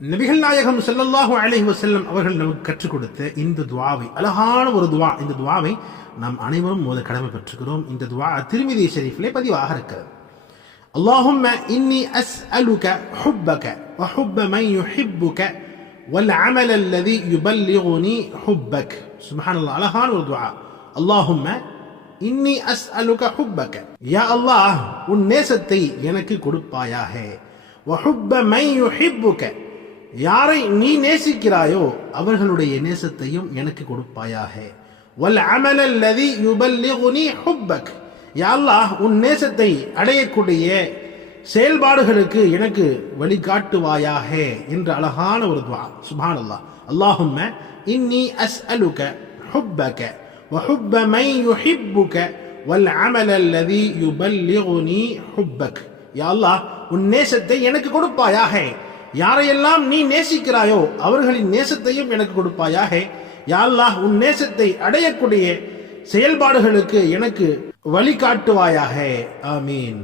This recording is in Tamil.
நபிகள் நாயகம் ஸல்லல்லாஹு அலைஹி வஸல்லம் அவர்கள் நமக்கு கற்றுக் கொடுத்த இந்த துஆவை, அழகான ஒரு துஆ. இந்த துஆவை நாம் அனைவரும் மோத கடமை பெற்றுக்கிறோம். இந்த துஆ திர்மிதி ஷரீஃபிலே பதிவாக இருக்கிறது. அல்லாஹும்ம இன்னி அஸ்அலுக ஹுப்பக வ ஹுப்ப மன் யுஹிப்புக வல் அமல் அல்லதி யுபல்லிகுனி ஹுப்பக். சுப்ஹானல்லாஹ், அழகான ஒரு துஆ. அல்லாஹும்ம இன்னி அஸ்அலுக ஹுப்பக, யா அல்லாஹ் உன் நேசத்தை எனக்கு கொடுப்பாயாக. வ ஹுப்ப மன் யுஹிப்புக, யாரை நீ நேசிக்கிறாயோ அவர்களுடைய நேசத்தையும் எனக்கு கொடுப்பாயாக. வல் அமல் அல்லதி யுபல்லிகுனி ஹுப்பக், யா அல்லாஹ் உன் நேசத்தை அடையக்கூடிய செயல்பாடுகளுக்கு எனக்கு வழிகாட்டுவாயாக என்ற அழகான ஒரு துஆ. சுப்ஹானல்லாஹ். அல்லாஹும்ம இன்னி அஸ்அலுக ஹுப்பக வ ஹுப்ப மன் யுஹிப்புக வல் அமல் அல்லதி யுபல்லிகுனி ஹுப்பக், யா அல்லாஹ் உன் நேசத்தை எனக்கு கொடுப்பாயாக, யாரையெல்லாம் நீ நேசிக்கிறாயோ அவர்களின் நேசத்தையும் எனக்கு கொடுப்பாயாக. யா அல்லாஹ் உன் நேசத்தை அடையக்கூடிய செயல்பாடுகளுக்கு எனக்கு வழிகாட்டுவாயாக. ஆமீன்.